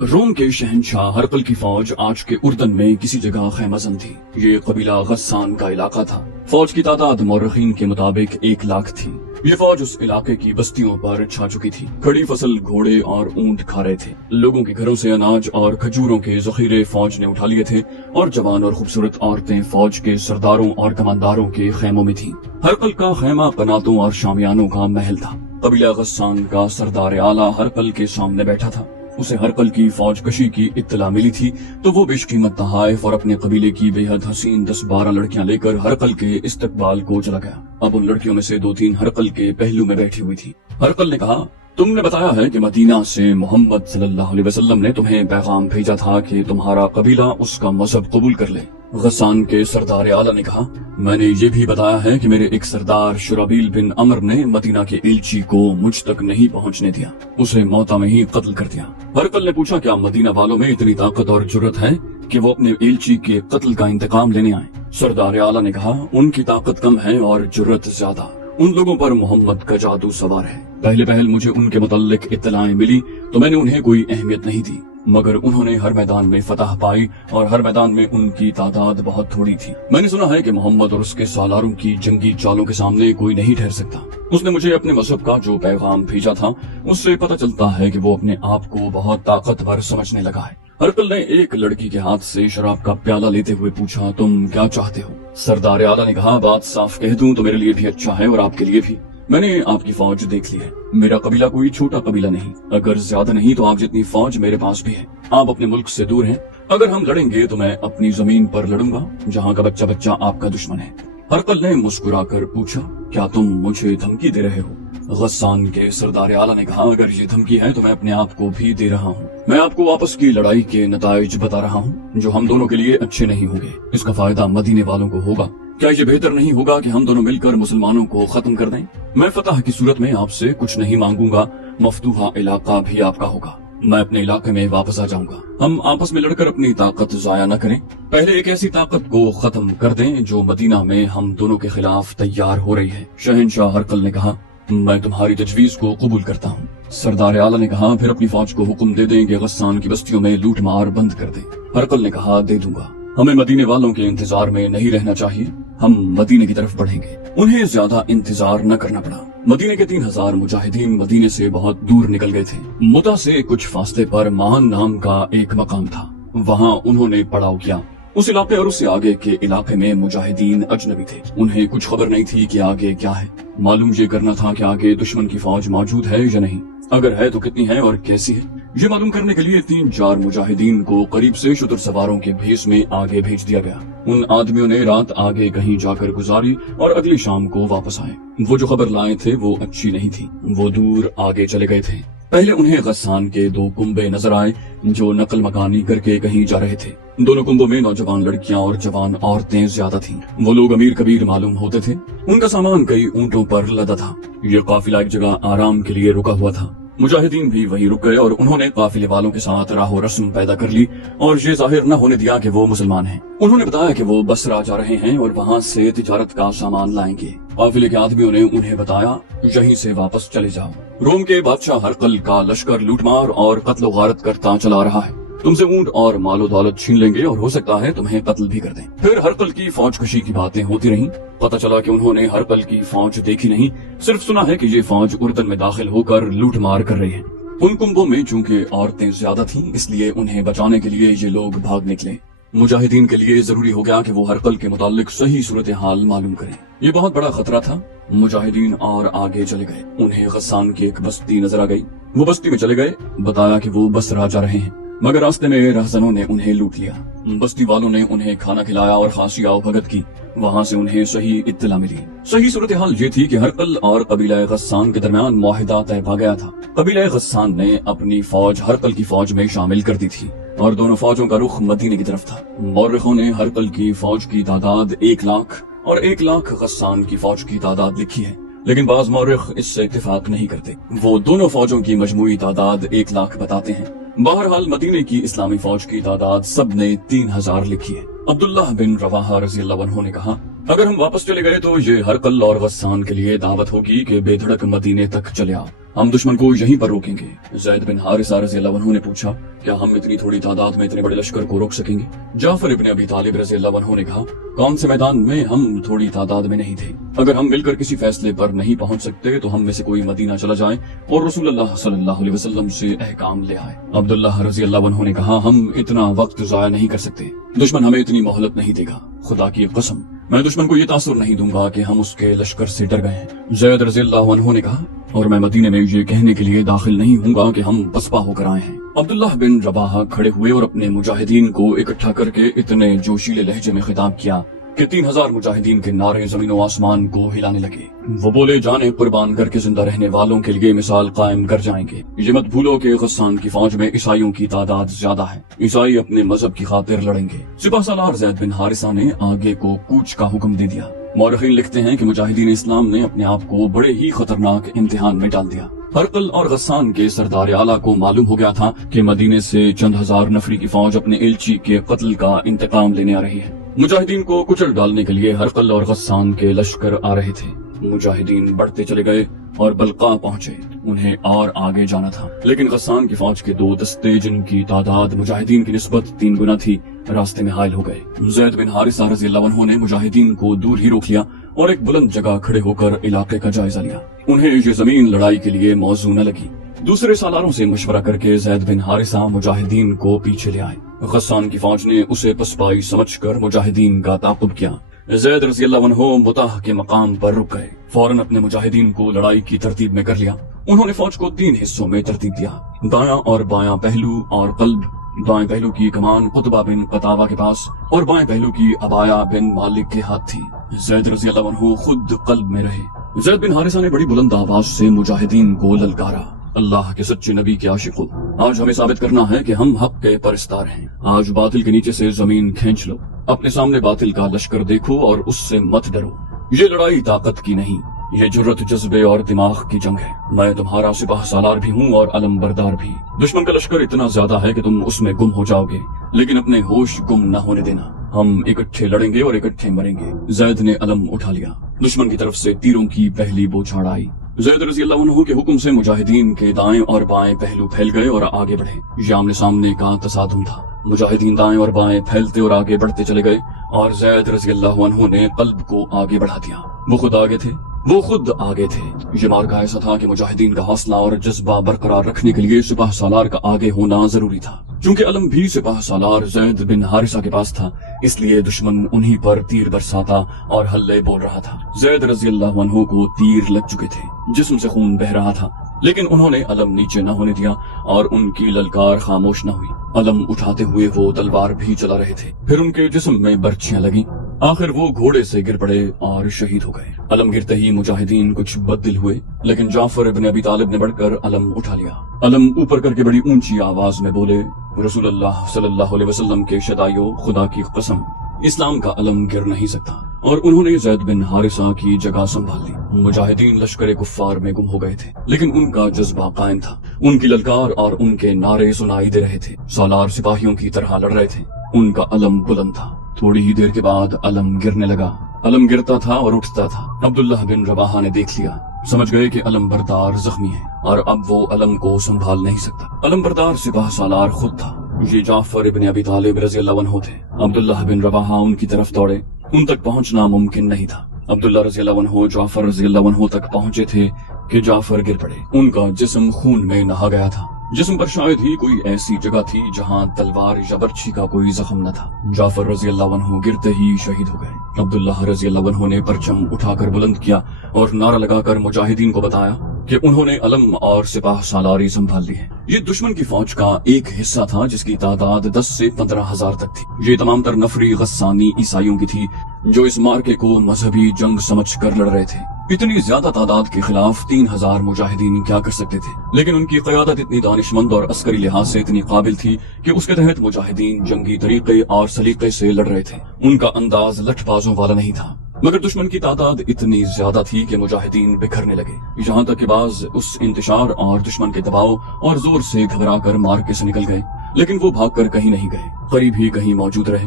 روم کے شہنشاہ ہرقل کی فوج آج کے اردن میں کسی جگہ خیمہ تھی۔ یہ قبیلہ غسان کا علاقہ تھا۔ فوج کی تعداد مورخین کے مطابق 1,00,000 تھی۔ یہ فوج اس علاقے کی بستیوں پر چھا چکی تھی۔ کھڑی فصل گھوڑے اور اونٹ کھا رہے تھے۔ لوگوں کے گھروں سے اناج اور کھجوروں کے ذخیرے فوج نے اٹھا لیے تھے اور جوان اور خوبصورت عورتیں فوج کے سرداروں اور کمانداروں کے خیموں میں تھیں۔ ہرقل کا خیمہ قناتوں اور شامیانوں کا محل تھا۔ قبیلہ غسان کا سردار اعلیٰ ہرقل کے سامنے بیٹھا تھا۔ اسے ہرقل کی فوج کشی کی اطلاع ملی تھی تو وہ بیش قیمت تحائف اور اپنے قبیلے کی بے حد حسین 10-12 لڑکیاں لے کر ہرقل کے استقبال کو چلا گیا۔ اب ان لڑکیوں میں سے 2-3 ہرقل کے پہلو میں بیٹھی ہوئی تھی۔ ہرقل نے کہا، تم نے بتایا ہے کہ مدینہ سے محمد صلی اللہ علیہ وسلم نے تمہیں پیغام بھیجا تھا کہ تمہارا قبیلہ اس کا مذہب قبول کر لے۔ غسان کے سردار اعلیٰ نے کہا، میں نے یہ بھی بتایا ہے کہ میرے ایک سردار شرابیل بن عمر نے مدینہ کے ایلچی کو مجھ تک نہیں پہنچنے دیا، اسے موتا میں ہی قتل کر دیا۔ ہرقل نے پوچھا، کیا مدینہ والوں میں اتنی طاقت اور جرت ہے کہ وہ اپنے ایلچی کے قتل کا انتقام لینے آئے؟ سردار اعلیٰ نے کہا، ان کی طاقت کم ہے اور جرت زیادہ۔ ان لوگوں پر محمد کا جادو سوار ہے۔ پہلے مجھے ان کے متعلق اطلاعیں ملی تو میں نے انہیں کوئی اہمیت نہیں دی، مگر انہوں نے ہر میدان میں فتح پائی اور ہر میدان میں ان کی تعداد بہت تھوڑی تھی۔ میں نے سنا ہے کہ محمد اور اس کے سالاروں کی جنگی چالوں کے سامنے کوئی نہیں ٹھہر سکتا۔ اس نے مجھے اپنے مذہب کا جو پیغام بھیجا تھا اس سے پتہ چلتا ہے کہ وہ اپنے آپ کو بہت طاقتور سمجھنے لگا ہے۔ ہرقل نے ایک لڑکی کے ہاتھ سے شراب کا پیالہ لیتے ہوئے پوچھا، تم کیا چاہتے ہو؟ سردار اعلیٰ نے کہا، بات صاف کہہ دوں تو میرے لیے بھی اچھا ہے اور آپ کے لیے بھی۔ میں نے آپ کی فوج دیکھ لی ہے۔ میرا قبیلہ کوئی چھوٹا قبیلہ نہیں، اگر زیادہ نہیں تو آپ جتنی فوج میرے پاس بھی ہے۔ آپ اپنے ملک سے دور ہیں، اگر ہم لڑیں گے تو میں اپنی زمین پر لڑوں گا جہاں کا بچہ آپ کا دشمن ہے۔ ہرقل نے مسکرا کر پوچھا، کیا تم مجھے دھمکی دے رہے ہو؟ غسان کے سردار اعلیٰ نے کہا، اگر یہ دھمکی ہے تو میں اپنے آپ کو بھی دے رہا ہوں۔ میں آپ کو واپس کی لڑائی کے نتائج بتا رہا ہوں جو ہم دونوں کے لیے اچھے نہیں ہوں گے۔ اس کا فائدہ مدینے والوں کو ہوگا۔ کیا یہ بہتر نہیں ہوگا کہ ہم دونوں مل کر مسلمانوں کو ختم کر دیں؟ میں فتح کی صورت میں آپ سے کچھ نہیں مانگوں گا، مفتوحہ علاقہ بھی آپ کا ہوگا۔ میں اپنے علاقے میں واپس آ جاؤں گا۔ ہم آپس میں لڑ کر اپنی طاقت ضائع نہ کریں۔ پہلے ایک ایسی طاقت کو ختم کر دیں جو مدینہ میں ہم دونوں کے خلاف تیار ہو رہی ہے۔ شہنشاہ ہرقل نے کہا، میں تمہاری تجویز کو قبول کرتا ہوں۔ سردار اعلیٰ نے کہا، پھر اپنی فوج کو حکم دے دیں کہ غسان کی بستیوں میں لوٹ مار بند کر دیں۔ ہرقل نے کہا، دے دوں گا۔ ہمیں مدینے والوں کے انتظار میں نہیں رہنا چاہیے، ہم مدینے کی طرف بڑھیں گے۔ انہیں زیادہ انتظار نہ کرنا پڑا۔ مدینے کے 3,000 مجاہدین مدینے سے بہت دور نکل گئے تھے۔ متا سے کچھ فاصلے پر مان نام کا ایک مقام تھا، وہاں انہوں نے پڑاؤ کیا۔ اس علاقے اور اس سے آگے کے علاقے میں مجاہدین اجنبی تھے، انہیں کچھ خبر نہیں تھی کہ آگے کیا ہے۔ معلوم یہ کرنا تھا کہ آگے دشمن کی فوج موجود ہے یا نہیں، اگر ہے تو کتنی ہے اور کیسی ہے۔ یہ معلوم کرنے کے لیے 3-4 مجاہدین کو قریب سے شتر سواروں کے بھیس میں آگے بھیج دیا گیا۔ ان آدمیوں نے رات آگے کہیں جا کر گزاری اور اگلی شام کو واپس آئے۔ وہ جو خبر لائے تھے وہ اچھی نہیں تھی، وہ دور آگے چلے گئے تھے۔ پہلے انہیں غسان کے 2 کنبے نظر آئے جو نقل مکانی کر کے کہیں جا رہے تھے۔ دونوں کنبوں میں نوجوان لڑکیاں اور جوان عورتیں زیادہ تھیں۔ وہ لوگ امیر کبیر معلوم ہوتے تھے۔ ان کا سامان کئی اونٹوں پر لدا تھا۔ یہ قافلہ ایک جگہ آرام کے لیے رکا ہوا تھا۔ مجاہدین بھی وہیں رک گئے اور انہوں نے قافلے والوں کے ساتھ راہ و رسم پیدا کر لی اور یہ ظاہر نہ ہونے دیا کہ وہ مسلمان ہیں۔ انہوں نے بتایا کہ وہ بصرہ جا رہے ہیں اور وہاں سے تجارت کا سامان لائیں گے۔ قافلے کے آدمیوں نے انہیں بتایا، یہیں سے واپس چلے جاؤ۔ روم کے بادشاہ ہرقل کا لشکر لوٹ مار اور قتل و غارت کرتا چلا رہا ہے۔ تم سے اونٹ اور مال و دولت چھین لیں گے اور ہو سکتا ہے تمہیں قتل بھی کر دیں۔ پھر ہرقل کی فوج کشی کی باتیں ہوتی رہیں۔ پتہ چلا کہ انہوں نے ہرقل کی فوج دیکھی نہیں، صرف سنا ہے کہ یہ فوج اردن میں داخل ہو کر لوٹ مار کر رہی ہے۔ ان کنبوں میں چونکہ عورتیں زیادہ تھیں اس لیے انہیں بچانے کے لیے یہ لوگ بھاگ نکلے۔ مجاہدین کے لیے ضروری ہو گیا کہ وہ ہرقل کے متعلق صحیح صورتحال معلوم کریں۔ یہ بہت بڑا خطرہ تھا۔ مجاہدین اور آگے چلے گئے۔ انہیں غسان کی ایک بستی نظر آ گئی۔ وہ بستی میں چلے گئے، بتایا کہ وہ بصرہ جا رہے ہیں، مگر راستے میں رہزنوں نے انہیں لوٹ لیا۔ بستی والوں نے انہیں کھانا کھلایا اور خاصی آؤ بھگت کی۔ وہاں سے انہیں صحیح اطلاع ملی۔ صحیح صورتحال یہ تھی کہ ہرقل اور قبیلہ غسان کے درمیان معاہدہ طے پا گیا تھا۔ قبیلہ غسان نے اپنی فوج ہرقل کی فوج میں شامل کر دی تھی اور دونوں فوجوں کا رخ مدینے کی طرف تھا۔ مورخوں نے ہرقل کی فوج کی تعداد 1,00,000 اور 1,00,000 غسان کی فوج کی تعداد لکھی ہے، لیکن بعض مورخ اس سے اتفاق نہیں کرتے۔ وہ دونوں فوجوں کی مجموعی تعداد 1,00,000 بتاتے ہیں۔ بہرحال مدینے کی اسلامی فوج کی تعداد سب نے 3,000 لکھی ہے۔ عبداللہ بن رواحہ رضی اللہ عنہ نے کہا، اگر ہم واپس چلے گئے تو یہ ہرقل اور غسان کے لیے دعوت ہوگی کہ بے دھڑک مدینے تک چلے آؤ، ہم دشمن کو یہیں پر روکیں گے۔ زید بن حارثہ رضی اللہ عنہ نے پوچھا، کیا ہم اتنی تھوڑی تعداد میں اتنے بڑے لشکر کو روک سکیں گے؟ جعفر ابن ابی طالب رضی اللہ عنہ نے کہا، کون سے میدان میں ہم تھوڑی تعداد میں نہیں تھے؟ اگر ہم مل کر کسی فیصلے پر نہیں پہنچ سکتے تو ہم میں سے کوئی مدینہ چلا جائے اور رسول اللہ صلی اللہ علیہ وسلم سے احکام لے آئے۔ عبداللہ رضی اللہ عنہ نے کہا، ہم اتنا وقت ضائع نہیں کر سکتے، دشمن ہمیں اتنی مہلت نہیں دے گا، خدا کی قسم میں دشمن کو یہ تاثر نہیں دوں گا کہ ہم اس کے لشکر سے ڈر گئے ہیں۔ زید رضی اللہ عنہ نے کہا، اور میں مدینے میں یہ کہنے کے لیے داخل نہیں ہوں گا کہ ہم پسپا ہو کر آئے ہیں۔ عبداللہ بن رواحہ کھڑے ہوئے اور اپنے مجاہدین کو اکٹھا کر کے اتنے جوشیلے لہجے میں خطاب کیا کہ 3000 مجاہدین کے نعرے زمین و آسمان کو ہلانے لگے۔ وہ بولے، جانیں قربان کر کے زندہ رہنے والوں کے لیے مثال قائم کر جائیں گے۔ یہ مت بھولو کہ غسان کی فوج میں عیسائیوں کی تعداد زیادہ ہے، عیسائی اپنے مذہب کی خاطر لڑیں گے۔ سپہ سالار زید بن حارثہ نے آگے کو کوچ کا حکم دے دیا۔ مورخین لکھتے ہیں کہ مجاہدین اسلام نے اپنے آپ کو بڑے ہی خطرناک امتحان میں ڈال دیا۔ ہرقل اور غسان کے سردار اعلیٰ کو معلوم ہو گیا تھا کہ مدینے سے چند ہزار نفری کی فوج اپنے ایلچی کے قتل کا انتقام لینے آ رہی ہے۔ مجاہدین کو کچل ڈالنے کے لیے ہرقل اور غسان کے لشکر آ رہے تھے۔ مجاہدین بڑھتے چلے گئے اور بلقاء پہنچے، انہیں اور آگے جانا تھا، لیکن غسان کی فوج کے 2 دستے جن کی تعداد مجاہدین کی نسبت 3 گنا تھی راستے میں حائل ہو گئے۔ زید بن حارثہ رضی اللہ عنہ نے مجاہدین کو دور ہی روک لیا اور ایک بلند جگہ کھڑے ہو کر علاقے کا جائزہ لیا۔ انہیں یہ زمین لڑائی کے لیے موزوں نہ لگی۔ دوسرے سالاروں سے مشورہ کر کے زید بن حارثہ مجاہدین کو پیچھے لے آئے۔ غسان کی فوج نے اسے پسپائی سمجھ کر مجاہدین کا تعاقب کیا۔ زید رضی اللہ عنہ متاح کے مقام پر رک گئے، فوراً اپنے مجاہدین کو لڑائی کی ترتیب میں کر لیا۔ انہوں نے فوج کو 3 حصوں میں ترتیب دیا، دایاں اور بایاں پہلو اور قلب۔ دائیں پہلو کی کمان قطبہ بن قطابہ کے پاس اور بائیں پہلو کی عبایا بن مالک کے ہاتھ تھی۔ زید رضی اللہ عنہ خود قلب میں رہے۔ زید بن حارثہ نے بڑی بلند آواز سے مجاہدین کو للکارا، اللہ کے سچے نبی کے عاشقوں، آج ہمیں ثابت کرنا ہے کہ ہم حق کے پرستار ہیں۔ آج باطل کے نیچے سے زمین کھینچ لو، اپنے سامنے باطل کا لشکر دیکھو اور اس سے مت ڈرو۔ یہ لڑائی طاقت کی نہیں، یہ جرت، جذبے اور دماغ کی جنگ ہے۔ میں تمہارا سپاہ سالار بھی ہوں اور علم بردار بھی۔ دشمن کا لشکر اتنا زیادہ ہے کہ تم اس میں گم ہو جاؤ گے، لیکن اپنے ہوش گم نہ ہونے دینا۔ ہم اکٹھے لڑیں گے اور اکٹھے مریں گے۔ زید نے علم اٹھا لیا، دشمن کی طرف سے تیروں کی پہلی بوچھاڑ آئی۔ زید رضی اللہ عنہ کے حکم سے مجاہدین کے دائیں اور بائیں پہلو پھیل گئے اور آگے بڑھے۔ یہ آمنے سامنے کا تصادم تھا، مجاہدین دائیں اور بائیں پھیلتے اور آگے بڑھتے چلے گئے اور زید رضی اللہ عنہ نے قلب کو آگے بڑھا دیا۔ وہ خود آگے تھے۔ یہ مارکہ ایسا تھا کہ مجاہدین کا حوصلہ اور جذبہ برقرار رکھنے کے لیے سپاہ سالار کا آگے ہونا ضروری تھا۔ چونکہ علم بھی سپاہ سالار زید بن حارثہ کے پاس تھا، اس لیے دشمن انہی پر تیر برساتا اور حلے بول رہا تھا۔ زید رضی اللہ عنہ کو تیر لگ چکے تھے، جسم سے خون بہ رہا تھا، لیکن انہوں نے علم نیچے نہ ہونے دیا اور ان کی للکار خاموش نہ ہوئی۔ علم اٹھاتے ہوئے وہ تلوار بھی چلا رہے تھے، پھر ان کے جسم میں برچھیاں لگیں، آخر وہ گھوڑے سے گر پڑے اور شہید ہو گئے۔ علم گرتے ہی مجاہدین کچھ بددل ہوئے، لیکن جعفر ابن ابی طالب نے بڑھ کر علم اٹھا لیا۔ علم اوپر کر کے بڑی اونچی آواز میں بولے، رسول اللہ صلی اللہ علیہ وسلم کے شدائیوں، خدا کی قسم اسلام کا علم گر نہیں سکتا۔ اور انہوں نے زید بن حارثہ کی جگہ سنبھال لی۔ مجاہدین لشکر کفار میں گم ہو گئے تھے، لیکن ان کا جذبہ قائم تھا، ان کی للکار اور ان کے نعرے سنائی دے رہے تھے۔ سالار سپاہیوں کی طرح لڑ رہے تھے، ان کا علم بلند تھا۔ تھوڑی ہی دیر کے بعد علم گرنے لگا، علم گرتا تھا اور اٹھتا تھا۔ عبداللہ بن رواحہ نے دیکھ لیا، سمجھ گئے کہ علم بردار زخمی ہے اور اب وہ علم کو سنبھال نہیں سکتا۔ علم بردار سپاہ سالار خود تھا، یہ جعفر ابن ابی طالب رضی اللہ عنہ تھے۔ عبداللہ بن رواحہ ان کی طرف دوڑے، ان تک پہنچنا ممکن نہیں تھا۔ عبداللہ رضی اللہ عنہ جعفر رضی اللہ عنہ تک پہنچے تھے کہ جعفر گر پڑے، ان کا جسم خون میں نہا گیا تھا۔ جسم پر شاید ہی کوئی ایسی جگہ تھی جہاں تلوار یا برچھی کا کوئی زخم نہ تھا۔ جعفر رضی اللہ عنہ گرتے ہی شہید ہو گئے۔ عبداللہ رضی اللہ عنہ نے پرچم اٹھا کر بلند کیا اور نعرہ لگا کر مجاہدین کو بتایا کہ انہوں نے علم اور سپاہ سالاری سنبھال لی ہے۔ یہ دشمن کی فوج کا ایک حصہ تھا جس کی تعداد 10 سے 15 ہزار تک تھی۔ یہ تمام تر نفری غسانی عیسائیوں کی تھی جو اس مارکے کو مذہبی جنگ سمجھ کر لڑ رہے تھے۔ اتنی زیادہ تعداد کے خلاف 3000 مجاہدین کیا کر سکتے تھے، لیکن ان کی قیادت اتنی دانش مند اور عسکری لحاظ سے اتنی قابل تھی کہ اس کے تحت مجاہدین جنگی طریقے اور سلیقے سے لڑ رہے تھے۔ ان کا انداز لٹھ بازوں والا نہیں تھا، مگر دشمن کی تعداد اتنی زیادہ تھی کہ مجاہدین بکھرنے لگے، یہاں تک کہ بعض اس انتشار اور دشمن کے دباؤ اور زور سے گھبرا کر مارکے سے نکل گئے، لیکن وہ بھاگ کر کہیں نہیں گئے، قریب ہی کہیں موجود رہے۔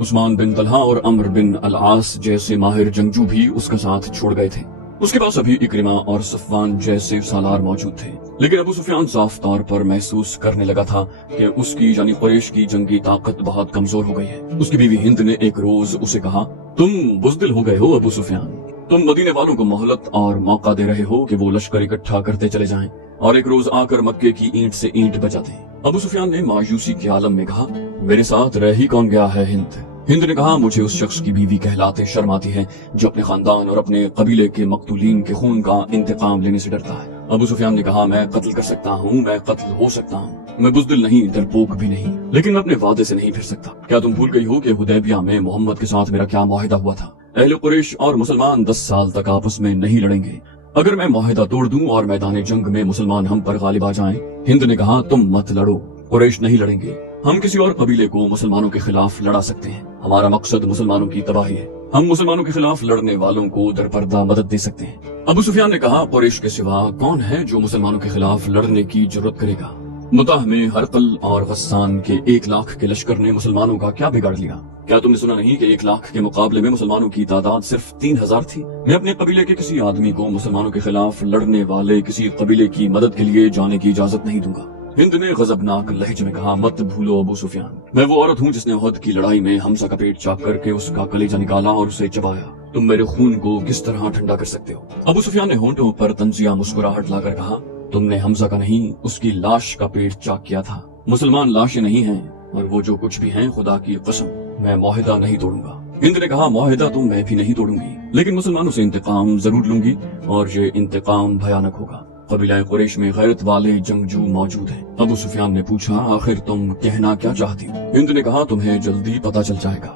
عثمان بن طلحہ اور عمر بن العاص جیسے ماہر جنگجو بھی اس کا ساتھ چھوڑ گئے تھے۔ اس کے پاس ابھی اکرمہ اور صفوان جیسے سالار موجود تھے، لیکن ابو سفیان صاف طور پر محسوس کرنے لگا تھا کہ اس کی یعنی قریش کی جنگی طاقت بہت کمزور ہو گئی ہے۔ اس کی بیوی ہند نے ایک روز اسے کہا، تم بزدل ہو گئے ہو ابو سفیان، تم مدینے والوں کو مہلت اور موقع دے رہے ہو کہ وہ لشکر اکٹھا کرتے چلے جائیں اور ایک روز آ کر مکے کی اینٹ سے اینٹ بجا دیں۔ ابو سفیان نے مایوسی کے عالم میں کہا، میرے ساتھ رہ ہی کون گیا ہے ہند نے کہا، مجھے اس شخص کی بیوی کہلاتے شرم آتی ہے جو اپنے خاندان اور اپنے قبیلے کے مقتولین کے خون کا انتقام لینے سے ڈرتا ہے۔ ابو سفیان نے کہا، میں قتل کر سکتا ہوں، میں قتل ہو سکتا ہوں، میں بزدل نہیں، ڈرپوک بھی نہیں، لیکن میں اپنے وعدے سے نہیں پھر سکتا۔ کیا تم بھول گئی ہو کہ حدیبیہ میں محمد کے ساتھ میرا کیا معاہدہ ہوا تھا؟ اہل قریش اور مسلمان 10 سال تک آپس میں نہیں لڑیں گے۔ اگر میں معاہدہ توڑ دوں اور میدان جنگ میں مسلمان ہم پر غالب آ جائیں، ہند نے کہا، تم مت لڑو، قریش نہیں لڑیں گے، ہم کسی اور قبیلے کو مسلمانوں کے خلاف لڑا سکتے ہیں، ہمارا مقصد مسلمانوں کی تباہی ہے، ہم مسلمانوں کے خلاف لڑنے والوں کو درپردہ مدد دے سکتے ہیں۔ ابو سفیان نے کہا، قریش کے سوا کون ہے جو مسلمانوں کے خلاف لڑنے کی جرت کرے گا؟ متاح میں ہرقل اور غسان کے 1 لاکھ کے لشکر نے مسلمانوں کا کیا بگاڑ لیا؟ کیا تم نے سنا نہیں کہ 1 لاکھ کے مقابلے میں مسلمانوں کی تعداد صرف 3000 تھی؟ میں اپنے قبیلے کے کسی آدمی کو مسلمانوں کے خلاف لڑنے والے کسی قبیلے کی مدد کے لیے جانے کی اجازت نہیں دوں گا۔ ہند نے غضبناک لہجے میں کہا، مت بھولو ابو سفیان، میں وہ عورت ہوں جس نے احد کی لڑائی میں حمزہ کا پیٹ چاک کر کے اس کا کلیجہ نکالا اور اسے چبایا، تم میرے خون کو کس طرح ٹھنڈا کر سکتے ہو؟ ابو سفیان نے ہونٹوں پر طنزیہ مسکراہٹ لا کر کہا، تم نے حمزہ کا نہیں، اس کی لاش کا پیٹ چاک کیا تھا، مسلمان لاشیں نہیں ہیں، اور وہ جو کچھ بھی ہیں خدا کی قسم میں معاہدہ نہیں توڑوں گا۔ ہند نے کہا، معاہدہ تو میں بھی نہیں توڑوں گی، لیکن مسلمانوں سے انتقام ضرور لوں گی، اور یہ انتقام بھیانک ہوگا۔ قبیلہ قریش میں غیرت والے جنگجو موجود ہیں۔ ابو سفیان نے پوچھا، آخر تم کہنا کیا چاہتی ہو؟ ہند نے کہا، تمہیں جلدی پتہ چل جائے گا۔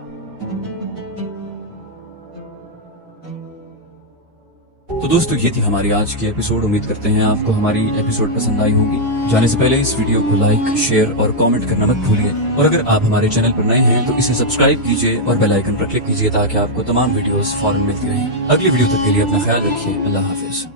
تو دوستو، یہ تھی ہماری آج کی ایپیسوڈ۔ امید کرتے ہیں آپ کو ہماری ایپیسوڈ پسند آئی ہوگی۔ جانے سے پہلے اس ویڈیو کو لائک، شیئر اور کامنٹ کرنا مت بھولیے، اور اگر آپ ہمارے چینل پر نئے ہیں تو اسے سبسکرائب کیجیے اور بیل آئیکن پر کلک کیجیے تاکہ آپ کو تمام ویڈیوز فوراً ملتی رہیں۔ اگلی ویڈیو تک کے لیے اپنا خیال رکھیے۔ اللہ حافظ۔